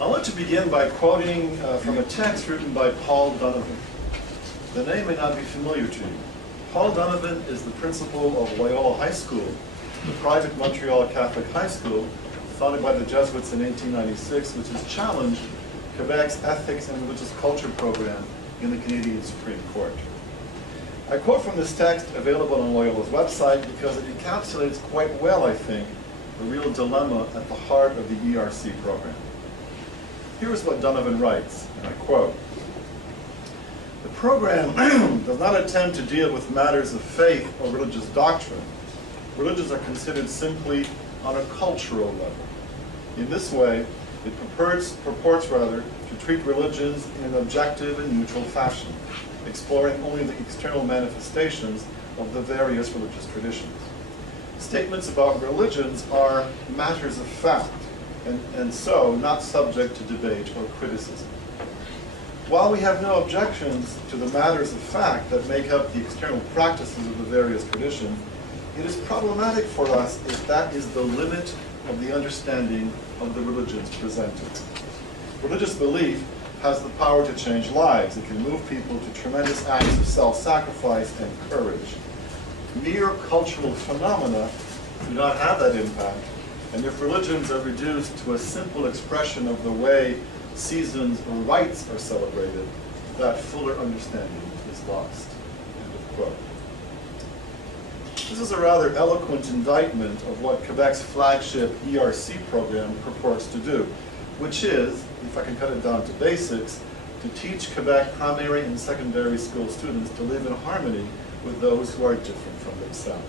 I want to begin by quoting from a text written by Paul Donovan. The name may not be familiar to you. Paul Donovan is the principal of Loyola High School, the private Montreal Catholic high school founded by the Jesuits in 1896, which has challenged Quebec's ethics and religious culture program in the Canadian Supreme Court. I quote from this text available on Loyola's website because it encapsulates quite well, I think, the real dilemma at the heart of the ERC program. Here is what Donovan writes, and I quote, "The program does not attempt to deal with matters of faith or religious doctrine. Religions are considered simply on a cultural level. In this way, it purports to treat religions in an objective and neutral fashion, exploring only the external manifestations of the various religious traditions. Statements about religions are matters of fact, and so not subject to debate or criticism. While we have no objections to the matters of fact that make up the external practices of the various traditions, it is problematic for us if that is the limit of the understanding of the religions presented. Religious belief has the power to change lives. It can move people to tremendous acts of self-sacrifice and courage. Mere cultural phenomena do not have that impact, and if religions are reduced to a simple expression of the way seasons or rites are celebrated, that fuller understanding is lost." End of quote. This is a rather eloquent indictment of what Quebec's flagship ERC program purports to do, which is, if I can cut it down to basics, to teach Quebec primary and secondary school students to live in harmony with those who are different from themselves.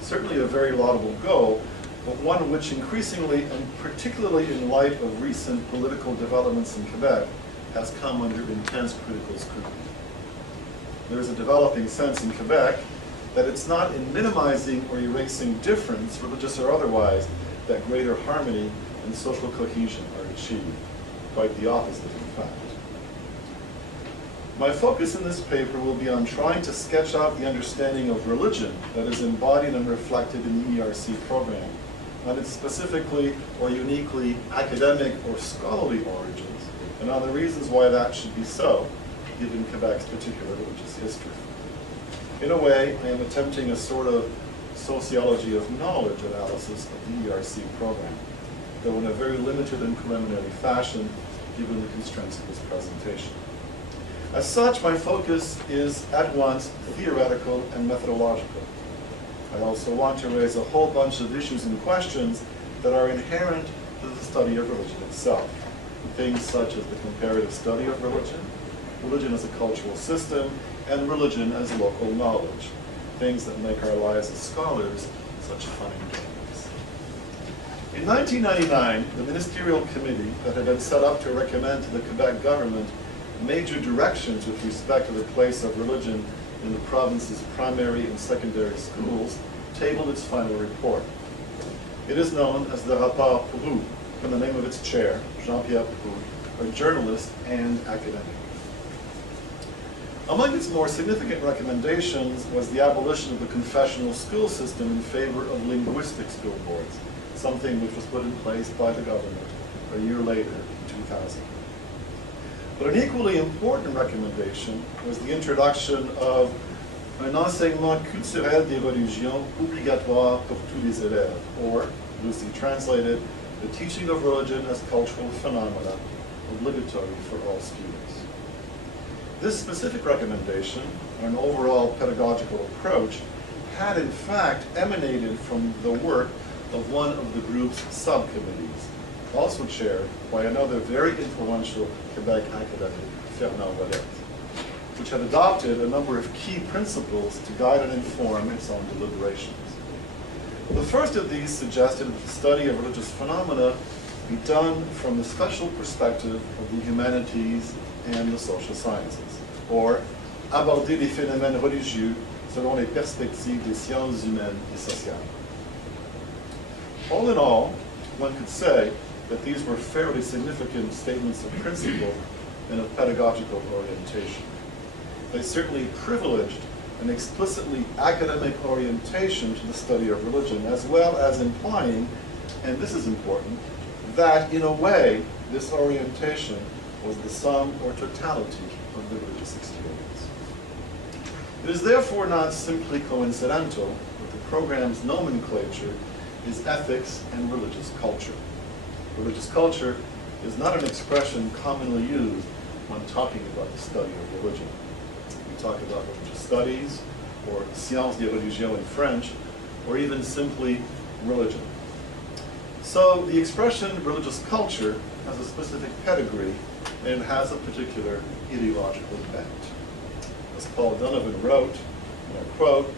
Certainly a very laudable goal, but one which increasingly, and particularly in light of recent political developments in Quebec, has come under intense critical scrutiny. There is a developing sense in Quebec that it's not in minimizing or erasing difference, religious or otherwise, that greater harmony and social cohesion are achieved. Quite the opposite, in fact. My focus in this paper will be on trying to sketch out the understanding of religion that is embodied and reflected in the ERC program, on its specifically or uniquely academic or scholarly origins, and on the reasons why that should be so, given Quebec's particular religious history. In a way, I am attempting a sort of sociology of knowledge analysis of the ERC program, though in a very limited and preliminary fashion, given the constraints of this presentation. As such, my focus is at once theoretical and methodological. I also want to raise a whole bunch of issues and questions that are inherent to the study of religion itself. Things such as the comparative study of religion, religion as a cultural system, and religion as local knowledge. Things that make our lives as scholars such fun and games. In 1999, the ministerial committee that had been set up to recommend to the Quebec government major directions with respect to the place of religion in the province's primary and secondary schools tabled its final report. It is known as the Rapport Proulx, from the name of its chair, Jean-Pierre Proulx, a journalist and academic. Among its more significant recommendations was the abolition of the confessional school system in favor of linguistic school boards, something which was put in place by the government a year later in 2000. But an equally important recommendation was the introduction of un enseignement culturel des religions obligatoire pour tous les élèves, or, loosely translated, the teaching of religion as cultural phenomena, obligatory for all students. This specific recommendation, an overall pedagogical approach, had in fact emanated from the work of one of the group's subcommittees, also chaired by another very influential Quebec academic, Fernand Ouellet, which had adopted a number of key principles to guide and inform its own deliberations. The first of these suggested that the study of religious phenomena be done from the special perspective of the humanities and the social sciences, or aborder les phénomènes religieux selon les perspectives des sciences humaines et sociales. All in all, one could say that these were fairly significant statements of principle and of pedagogical orientation. They certainly privileged an explicitly academic orientation to the study of religion, as well as implying, and this is important, that in a way, this orientation was the sum or totality of the religious experience. It is therefore not simply coincidental that the program's nomenclature is ethics and religious culture. Religious culture is not an expression commonly used when talking about the study of religion. We talk about religious studies, or sciences des religions in French, or even simply religion. So the expression religious culture has a specific pedigree and has a particular ideological bent. As Paul Donovan wrote, and I quote,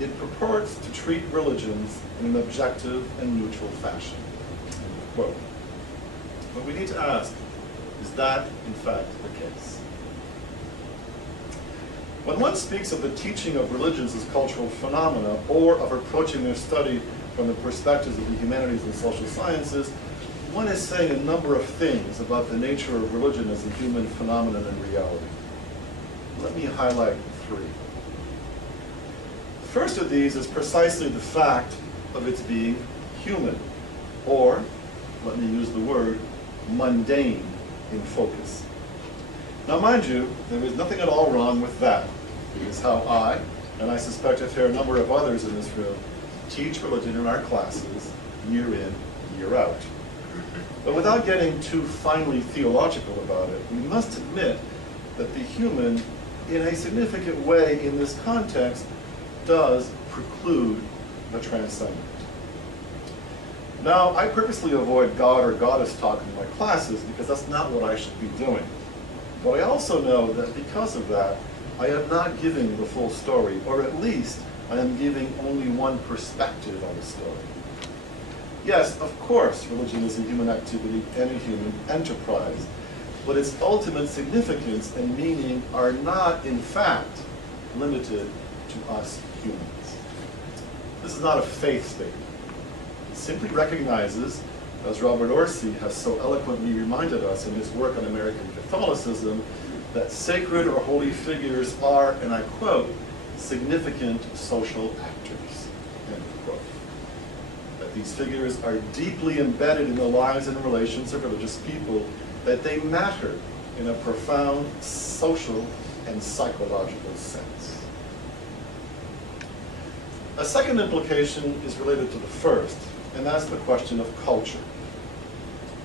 "It purports to treat religions in an objective and neutral fashion." End quote. But we need to ask, is that in fact the case? When one speaks of the teaching of religions as cultural phenomena, or of approaching their study from the perspectives of the humanities and social sciences, one is saying a number of things about the nature of religion as a human phenomenon and reality. Let me highlight three. The first of these is precisely the fact of its being human, or, let me use the word, mundane in focus. Now mind you, there is nothing at all wrong with that. It is how I, and I suspect a fair number of others in this room, teach religion in our classes, year in, year out. But without getting too finely theological about it, we must admit that the human, in a significant way in this context, does preclude the transcendent. Now, I purposely avoid God or Goddess talk in my classes because that's not what I should be doing. But I also know that because of that, I am not giving the full story, or at least I am giving only one perspective on the story. Yes, of course, religion is a human activity and a human enterprise, but its ultimate significance and meaning are not, in fact, limited to us humans. This is not a faith statement. It simply recognizes, as Robert Orsi has so eloquently reminded us in his work on American Catholicism, that sacred or holy figures are, and I quote, significant social actors, end quote. That these figures are deeply embedded in the lives and relations of religious people, that they matter in a profound social and psychological sense. A second implication is related to the first, and that's the question of culture.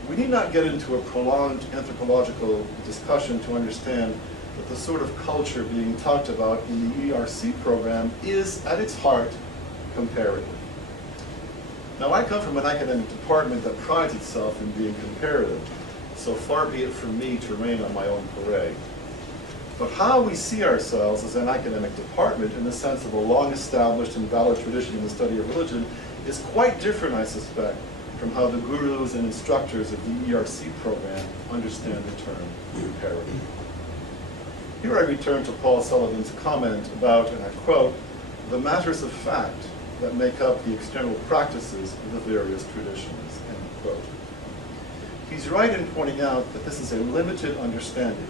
We need not get into a prolonged anthropological discussion to understand that the sort of culture being talked about in the ERC program is, at its heart, comparative. Now, I come from an academic department that prides itself in being comparative, so far be it from me to rain on my own parade. But how we see ourselves as an academic department in the sense of a long-established and valid tradition in the study of religion is quite different, I suspect, from how the gurus and instructors of the ERC program understand the term comparative. Here I return to Paul Sullivan's comment about, and I quote, the matters of fact that make up the external practices of the various traditions, end quote. He's right in pointing out that this is a limited understanding.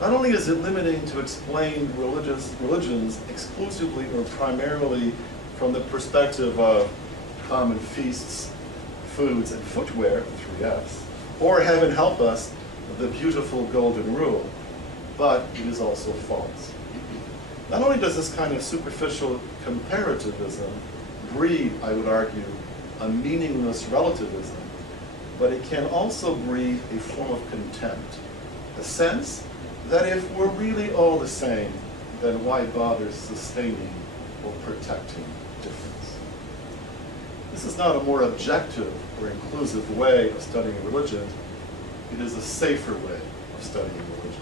Not only is it limiting to explain religions exclusively or primarily from the perspective of common feasts, foods, and footwear, the 3 Fs, or heaven help us, the beautiful golden rule, but it is also false. Not only does this kind of superficial comparativism breed, I would argue, a meaningless relativism, but it can also breed a form of contempt, a sense that if we're really all the same, then why bother sustaining or protecting difference? This is not a more objective or inclusive way of studying religion. It is a safer way of studying religion.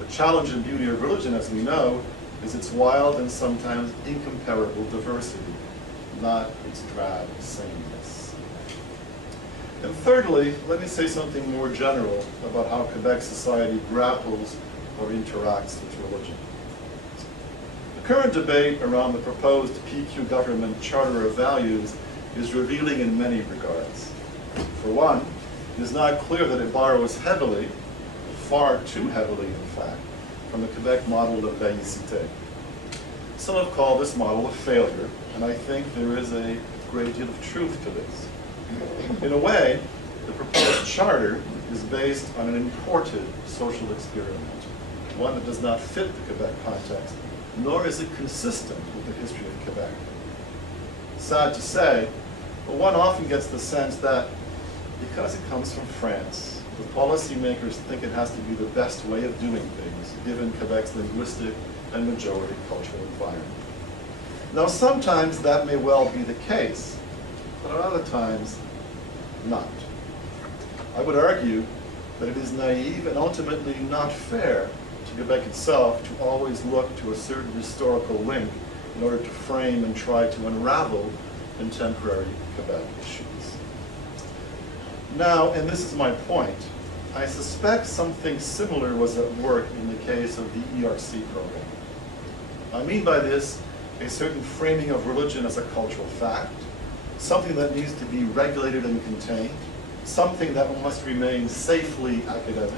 The challenge and beauty of religion, as we know, is its wild and sometimes incomparable diversity, not its drab sameness. And thirdly, let me say something more general about how Quebec society grapples or interacts with religion. The current debate around the proposed PQ government Charter of Values is revealing in many regards. For one, it is not clear that it borrows heavily, far too heavily in fact, from the Quebec model of laïcité. Some have called this model a failure, and I think there is a great deal of truth to this. In a way, the proposed charter is based on an imported social experiment, one that does not fit the Quebec context, nor is it consistent with the history of Quebec. Sad to say, but one often gets the sense that because it comes from France, the policymakers think it has to be the best way of doing things, given Quebec's linguistic and majority cultural environment. Now, sometimes that may well be the case, but at other times, not. I would argue that it is naive and ultimately not fair to Quebec itself to always look to a certain historical link in order to frame and try to unravel contemporary Quebec issues. Now, and this is my point, I suspect something similar was at work in the case of the ERC program. I mean by this a certain framing of religion as a cultural fact, something that needs to be regulated and contained, something that must remain safely academic,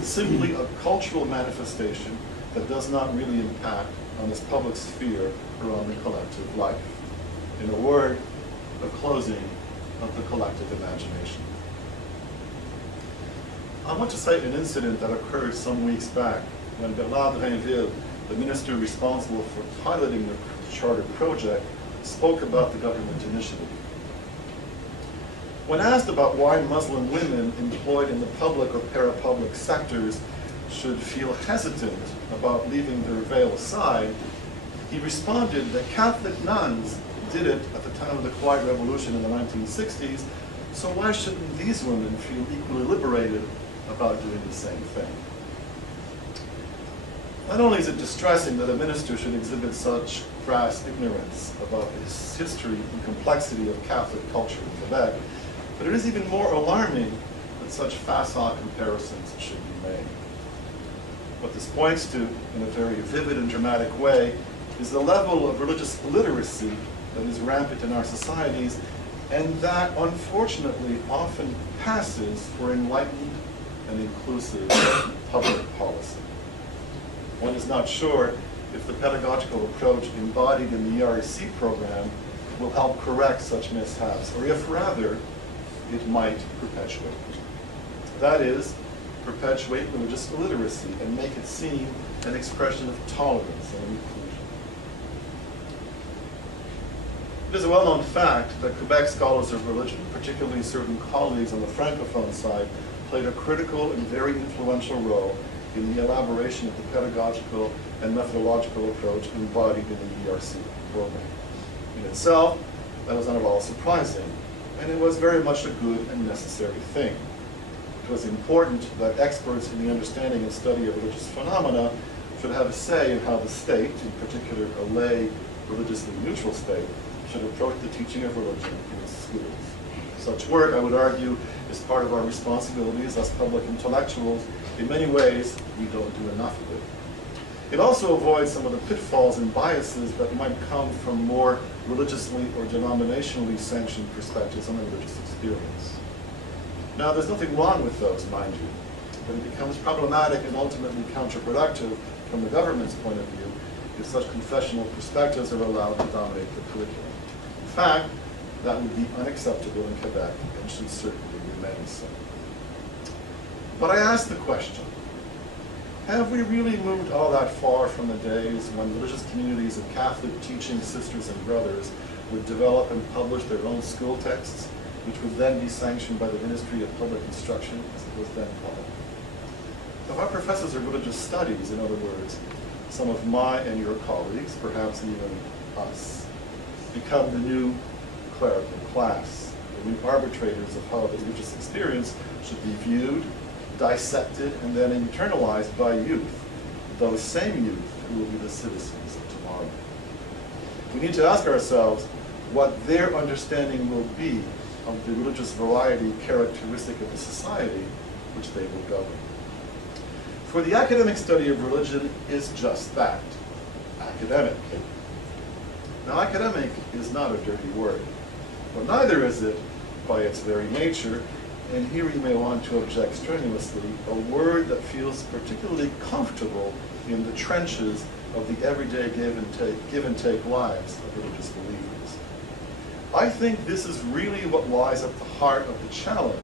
simply a cultural manifestation that does not really impact on this public sphere or on the collective life. In a word, a closing of the collective imagination. I want to cite an incident that occurred some weeks back when Bernard Drainville, the minister responsible for piloting the charter project, spoke about the government initiative. When asked about why Muslim women employed in the public or parapublic sectors should feel hesitant about leaving their veil aside, he responded that Catholic nuns did it at the time of the Quiet Revolution in the 1960s, so why shouldn't these women feel equally liberated about doing the same thing? Not only is it distressing that a minister should exhibit such crass ignorance about the history and complexity of Catholic culture in Quebec, but it is even more alarming that such facile comparisons should be made. What this points to, in a very vivid and dramatic way, is the level of religious illiteracy that is rampant in our societies, and that, unfortunately, often passes for enlightened and inclusive public policy. One is not sure if the pedagogical approach embodied in the ERC program will help correct such mishaps, or if rather, it might perpetuate. That is, perpetuate religious illiteracy and make it seem an expression of tolerance and inclusion. It is a well-known fact that Quebec scholars of religion, particularly certain colleagues on the Francophone side, played a critical and very influential role in the elaboration of the pedagogical and methodological approach embodied in the ERC program. In itself, that was not at all surprising, and it was very much a good and necessary thing. It was important that experts in the understanding and study of religious phenomena should have a say in how the state, in particular a lay, religiously neutral state, should approach the teaching of religion in its schools. Such work, I would argue, is part of our responsibilities as public intellectuals. In many ways, we don't do enough of it. It also avoids some of the pitfalls and biases that might come from more religiously or denominationally sanctioned perspectives on the religious experience. Now, there's nothing wrong with those, mind you, but it becomes problematic and ultimately counterproductive from the government's point of view if such confessional perspectives are allowed to dominate the curriculum. In fact, that would be unacceptable in Quebec and should certainly remain so. But I ask the question, have we really moved all that far from the days when religious communities of Catholic teaching sisters and brothers would develop and publish their own school texts, which would then be sanctioned by the Ministry of Public Instruction, as it was then called? Have our professors of religious studies, in other words, some of my and your colleagues, perhaps even us, become the new clerical class, the new arbitrators of how the religious experience should be viewed, dissected, and then internalized by youth, those same youth who will be the citizens of tomorrow? We need to ask ourselves what their understanding will be of the religious variety characteristic of the society which they will govern. For the academic study of religion is just that, academic. Now, academic is not a dirty word, but neither is it, by its very nature, and here you may want to object strenuously, a word that feels particularly comfortable in the trenches of the everyday give and take lives of religious believers. I think this is really what lies at the heart of the challenge